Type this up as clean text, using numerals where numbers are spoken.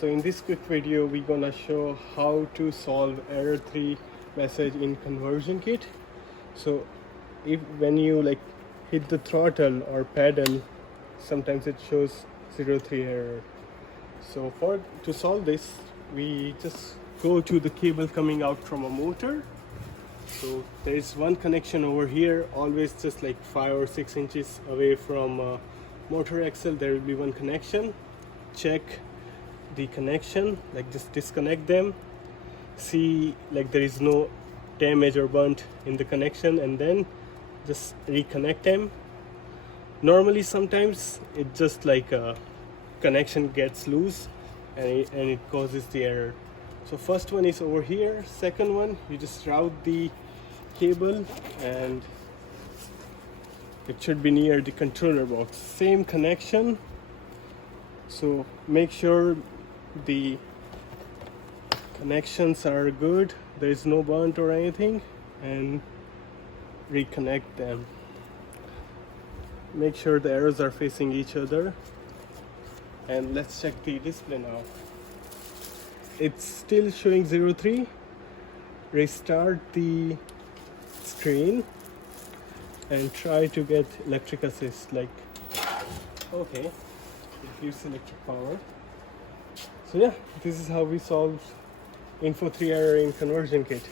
So in this quick video we're gonna show how to solve error 3 message in conversion kit. So if when you hit the throttle or pedal, sometimes it shows 03 error. So to solve this, we just go to the cable coming out from a motor. So there is one connection over here, always just 5 or 6 inches away from motor axle. There will be one connection. Check the connection, just disconnect them, see there is no damage or burnt in the connection, and then just reconnect them. Normally sometimes it just a connection gets loose and it causes the error. So first one is over here. Second one, you just route the cable and it should be near the controller box. Same connection. So make sure the connections are good, there is no burnt or anything, and reconnect them. Make sure the arrows are facing each other, and let's check the display now. It's still showing 03. Restart the screen and try to get electric assist. Okay, it gives electric power. So yeah, this is how we solve ENVO 3 error in conversion kit.